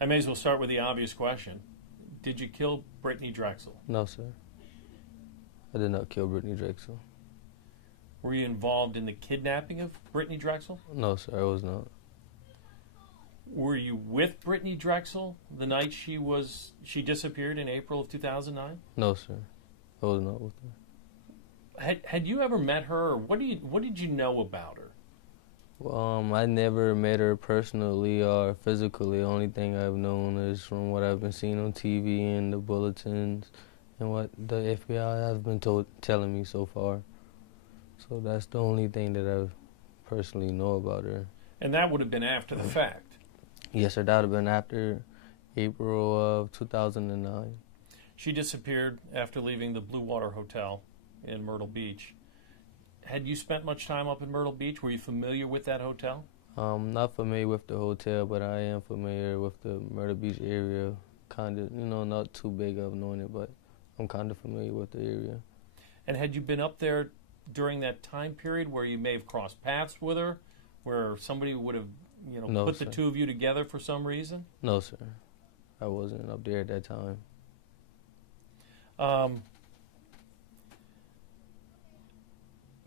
I may as well start with the obvious question. Did you kill Brittanee Drexel? No, sir. I did not kill Brittanee Drexel. Were you involved in the kidnapping of Brittanee Drexel? No, sir, I was not. Were you with Brittanee Drexel the night she disappeared in April of 2009? No, sir. I was not with her. Had you ever met her, or what did you know about her? I never met her personally or physically. The only thing I've known is from what I've been seeing on TV and the bulletins and what the FBI has been telling me so far. So that's the only thing that I personally know about her. And that would have been after the fact. Yes, sir. That would have been after April of 2009. She disappeared after leaving the Blue Water Hotel in Myrtle Beach. Had you spent much time up in Myrtle Beach? Were you familiar with that hotel? Not familiar with the hotel, but I am familiar with the Myrtle Beach area. Kind of, not too big of knowing it, but I'm kind of familiar with the area. And had you been up there during that time period where you may have crossed paths with her, where somebody would have, No, put sir. the two of you together for some reason? No, sir. I wasn't up there at that time.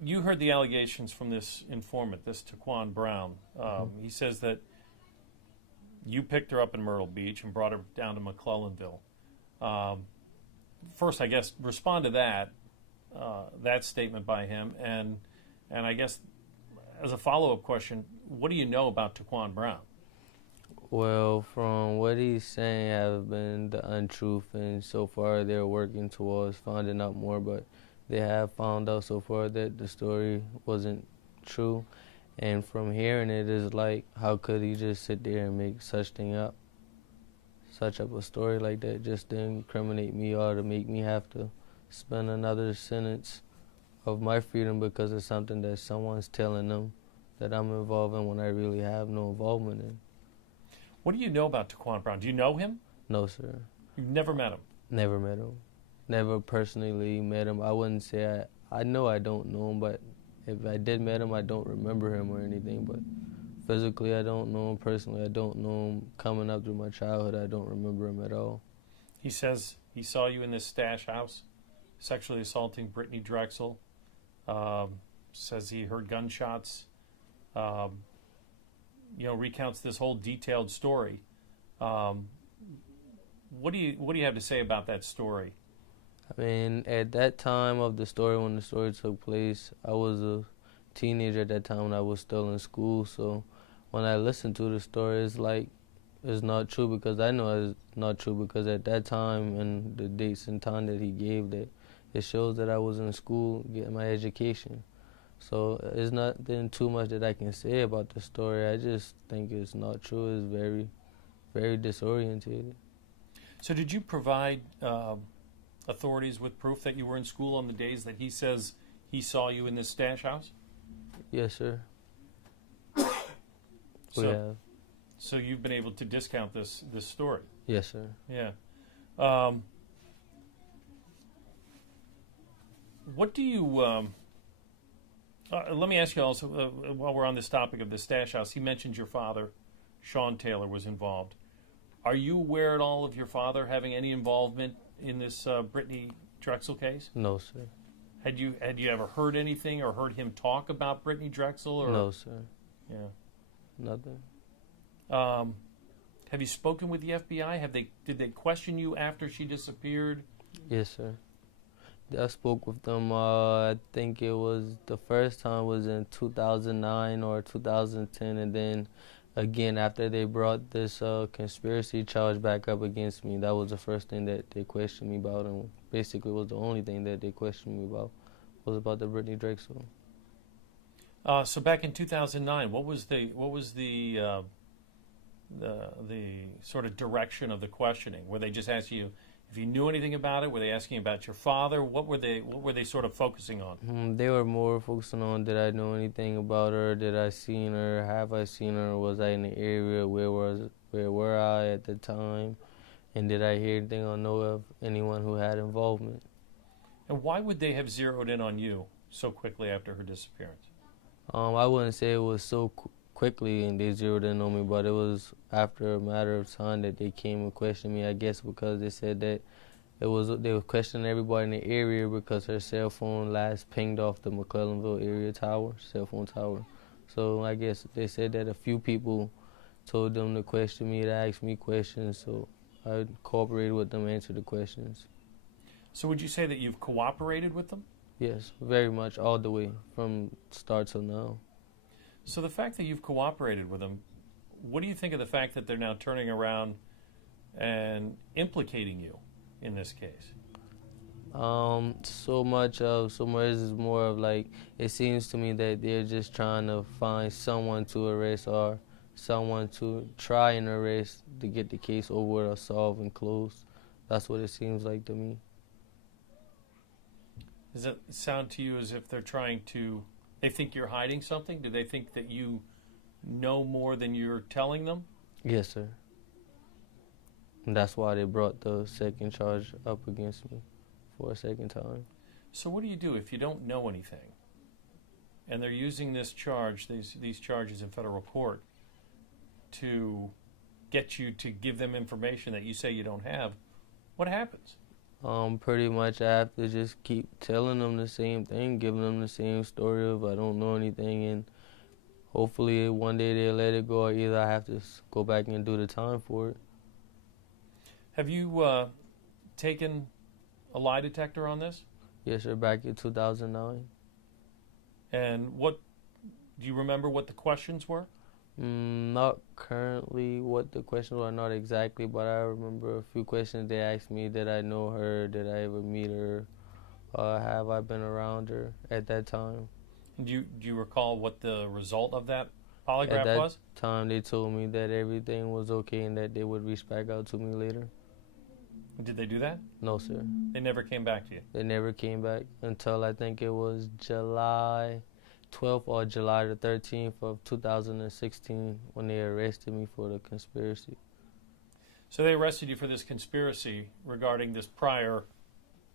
You heard the allegations from this informant, this Taquan Brown. He says that you picked her up in Myrtle Beach and brought her down to McClellanville. First, I guess, respond to that statement by him, and I guess as a follow-up question, what do you know about Taquan Brown? Well, from what he's saying have been the untruth, and so far they're working towards finding out more, but they have found out so far that the story wasn't true. And from hearing it is like, how could he just sit there and make such up a story like that just to incriminate me or to make me have to spend another sentence of my freedom because of something that someone's telling them that I'm involved in when I really have no involvement in. What do you know about Taquan Brown? Do you know him? No, sir. You've never met him? Never met him. Never personally met him. I wouldn't say I know I don't know him, but if I did met him, I don't remember him or anything. But physically, I don't know him. Personally, I don't know him. Coming up through my childhood, I don't remember him at all. He says he saw you in this stash house, sexually assaulting Brittanee Drexel. Says he heard gunshots. Recounts this whole detailed story. What do you have to say about that story? I mean, at that time of the story, when the story took place, I was a teenager at that time when I was still in school. So when I listened to the story, it's like it's not true because I know it's not true because at that time and the dates and time that he gave, that it shows that I was in school getting my education. So it's nothing too much that I can say about the story. I just think it's not true. It's very, very disorientated. So did you provide authorities with proof that you were in school on the days that he says he saw you in this stash house? Yes, sir. We have. So you've been able to discount this story? Yes, sir. Yeah. What do you... let me ask you also, while we're on this topic of the stash house, he mentioned your father, Sean Taylor, was involved. Are you aware at all of your father having any involvement in this Brittanee Drexel case? No, sir. Had you ever heard anything or heard him talk about Brittanee Drexel? Or? No, sir. Yeah. Nothing. Have you spoken with the FBI? Did they question you after she disappeared? Yes, sir. I spoke with them, I think it was the first time was in 2009 or 2010, and then again after they brought this conspiracy charge back up against me. That was the first thing that they questioned me about, and basically was the only thing that they questioned me about, was about the Brittanee Drexel. So back in 2009, what was the sort of direction of the questioning? Were they just asking you if you knew anything about it? Were they asking about your father? What were they sort of focusing on? They were more focusing on, did I know anything about her? Did I seen her? Have I seen her? Was I in the area? Where were I at the time? And did I hear anything or know of anyone who had involvement? And why would they have zeroed in on you so quickly after her disappearance? I wouldn't say it was so quickly and they zeroed in on me, but it was after a matter of time that they came and questioned me, I guess because they said that they were questioning everybody in the area because her cell phone last pinged off the McClellanville area cell phone tower. So I guess they said that a few people told them to question me, to ask me questions, so I cooperated with them, answered the questions. So would you say that you've cooperated with them? Yes, very much, all the way, from start till now. So the fact that you've cooperated with them, what do you think of the fact that they're now turning around and implicating you in this case? So much is more of like, it seems to me that they're just trying to find someone to arrest or someone to try and arrest to get the case over or solved and closed. That's what it seems like to me. Does it sound to you as if they're trying to, they think you're hiding something? Do they think that you know more than you're telling them? Yes, sir. And that's why they brought the second charge up against me for a second time. So what do you do if you don't know anything and they're using this charge, these charges in federal court to get you to give them information that you say you don't have? What happens? Pretty much I have to just keep telling them the same thing, giving them the same story of I don't know anything, and hopefully one day they'll let it go, or either I have to go back and do the time for it. Have you taken a lie detector on this? Yes, sir, back in 2009. And do you remember what the questions were? Not currently what the questions were, not exactly, but I remember a few questions they asked me. Did I know her? Did I ever meet her? Have I been around her at that time? Do you recall what the result of that polygraph was? At that time, they told me that everything was okay and that they would reach back out to me later. Did they do that? No, sir. They never came back to you? They never came back until I think it was July 12th or July the 13th of 2016 when they arrested me for the conspiracy. So they arrested you for this conspiracy regarding this prior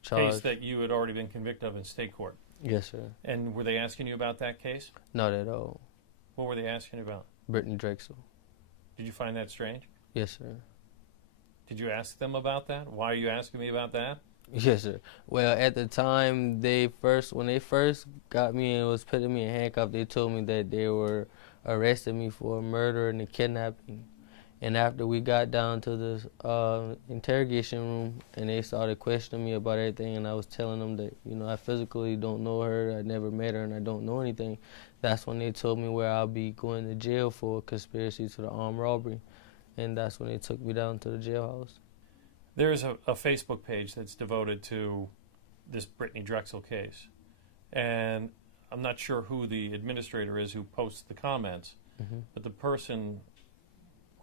case that you had already been convicted of in state court? Yes, sir. And were they asking you about that case? Not at all. What were they asking about? Brittanee Drexel. Did you find that strange? Yes, sir. Did you ask them about that? Why are you asking me about that? Yes, sir. Well, at the time, when they first got me and was putting me in handcuffs, they told me that they were arresting me for murder and a kidnapping. And after we got down to the interrogation room and they started questioning me about everything, and I was telling them that, I physically don't know her, I never met her, and I don't know anything, that's when they told me where I'll be going to jail for a conspiracy to the armed robbery. And that's when they took me down to the jailhouse. There's a Facebook page that's devoted to this Brittanee Drexel case. And I'm not sure who the administrator is who posts the comments, but the person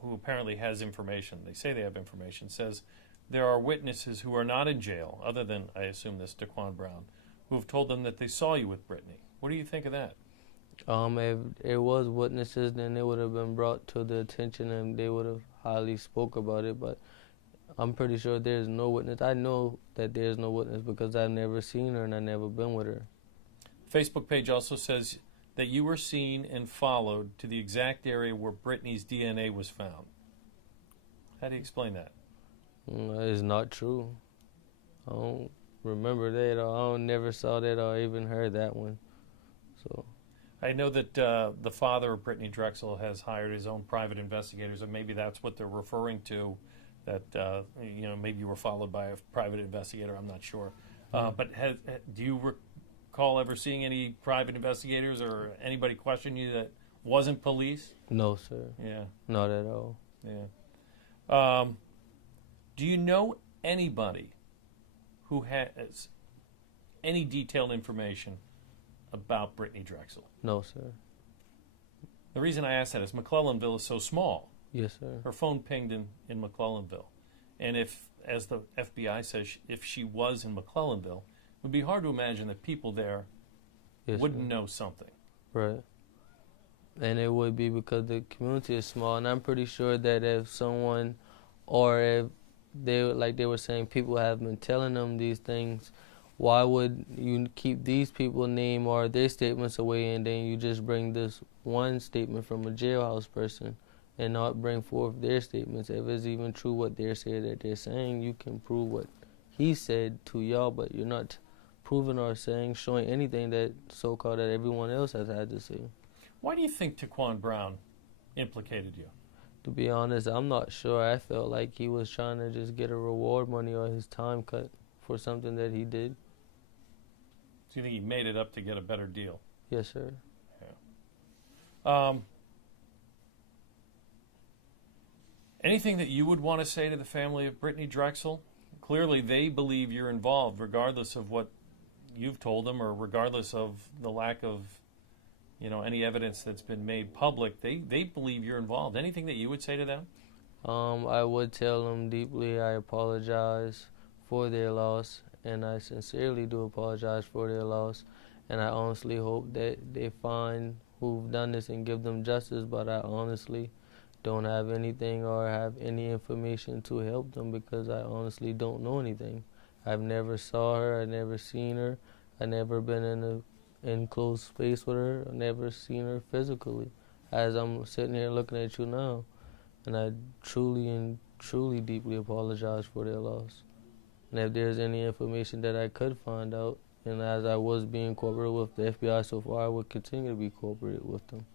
who apparently has information, they say they have information, says there are witnesses who are not in jail, other than, I assume, this Daquan Brown, who have told them that they saw you with Brittanee. What do you think of that? If it was witnesses, then it would have been brought to the attention and they would have highly spoke about it, but I'm pretty sure there's no witness. I know that there's no witness because I've never seen her and I've never been with her. Facebook page also says that you were seen and followed to the exact area where Brittanee's DNA was found. How do you explain that? It's not true. I don't remember that, or I never saw that or even heard that one. So I know that the father of Brittanee Drexel has hired his own private investigators, and maybe that's what they're referring to, that maybe you were followed by a private investigator. I'm not sure. But do you recall ever seeing any private investigators or anybody question you that wasn't police? No, sir. Yeah. Not at all. Yeah. Do you know anybody who has any detailed information about Brittanee Drexel? No, sir. The reason I ask that is McClellanville is so small. Yes, sir. Her phone pinged in McClellanville. And if, as the FBI says, if she was in McClellanville, it would be hard to imagine that people there wouldn't know something. Right. And it would be because the community is small, and I'm pretty sure that if someone, or if they, like they were saying, people have been telling them these things, why would you keep these people's name or their statements away, and then you just bring this one statement from a jailhouse person and not bring forth their statements? If it's even true what they're saying that they're saying, you can prove what he said to y'all, but you're not proving or saying, showing anything that so-called that everyone else has had to say. Why do you think Taquan Brown implicated you? To be honest, I'm not sure. I felt like he was trying to just get a reward money or his time cut for something that he did. So you think he made it up to get a better deal? Yes, sir. Yeah. Anything that you would want to say to the family of Brittanee Drexel? Clearly, they believe you're involved, regardless of what you've told them or regardless of the lack of, any evidence that's been made public. They believe you're involved. Anything that you would say to them? I would tell them deeply I apologize for their loss, and I sincerely do apologize for their loss, and I honestly hope that they find who've done this and give them justice, but I honestly don't have anything or have any information to help them because I honestly don't know anything. I've never saw her, I've never seen her, I've never been in an enclosed space with her, I've never seen her physically, as I'm sitting here looking at you now, and I truly and truly deeply apologize for their loss. And if there's any information that I could find out, and as I was being cooperative with the FBI so far, I would continue to be cooperative with them.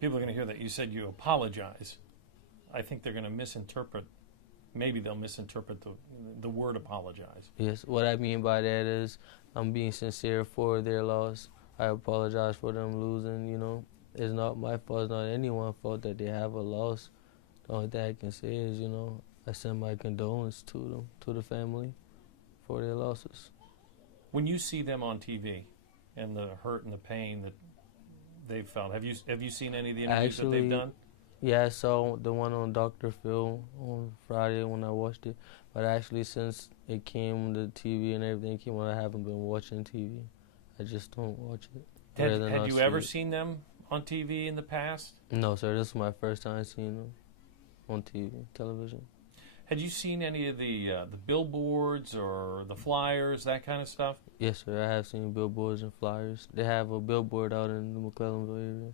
People are going to hear that you said you apologize. I think they're going to misinterpret. Maybe they'll misinterpret the word apologize. Yes, what I mean by that is I'm being sincere for their loss. I apologize for them losing, It's not my fault, it's not anyone's fault that they have a loss. The only thing I can say is, I send my condolence to them, to the family, for their losses. When you see them on TV and the hurt and the pain that they've felt, have you seen any of the interviews that they've done? Yeah, I saw the one on Dr. Phil on Friday when I watched it. But actually, since it came on the TV and everything came on, I haven't been watching TV. I just don't watch it. Had you ever seen them on TV in the past? No, sir. This is my first time seeing them on TV, television. Had you seen any of the billboards or the flyers, that kind of stuff? Yes, sir. I have seen billboards and flyers. They have a billboard out in the McClellanville area.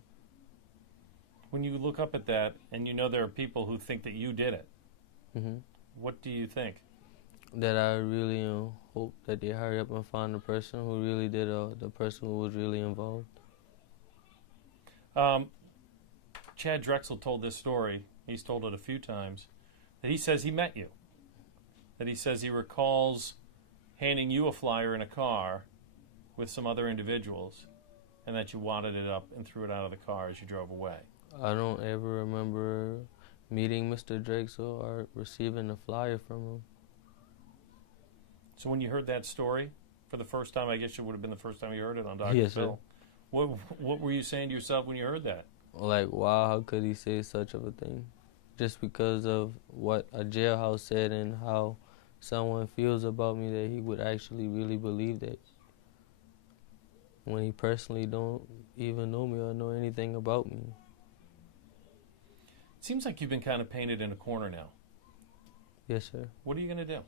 When you look up at that and there are people who think that you did it, what do you think? That I really hope that they hurry up and find the person who really did it, the person who was really involved. Chad Drexel told this story. He's told it a few times. That he says he met you. That he says he recalls handing you a flyer in a car with some other individuals, and that you wadded it up and threw it out of the car as you drove away. I don't ever remember meeting Mr. Drexel or receiving a flyer from him. So when you heard that story for the first time, I guess it would have been the first time you heard it on Dr. Yes, Phil. Sir. What were you saying to yourself when you heard that? Like, wow, how could he say such of a thing? Just because of what a jailhouse said and how someone feels about me, that he would actually really believe that. When he personally don't even know me or know anything about me. It seems like you've been kind of painted in a corner now. Yes, sir. What are you going to do?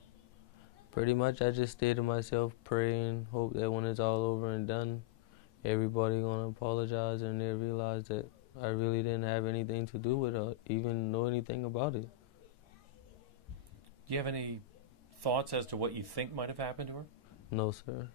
Pretty much, I just stay to myself, pray, and hope that when it's all over and done, everybody gonna apologize and they realize that I really didn't have anything to do with it, even know anything about it. Do you have any thoughts as to what you think might have happened to her? No, sir.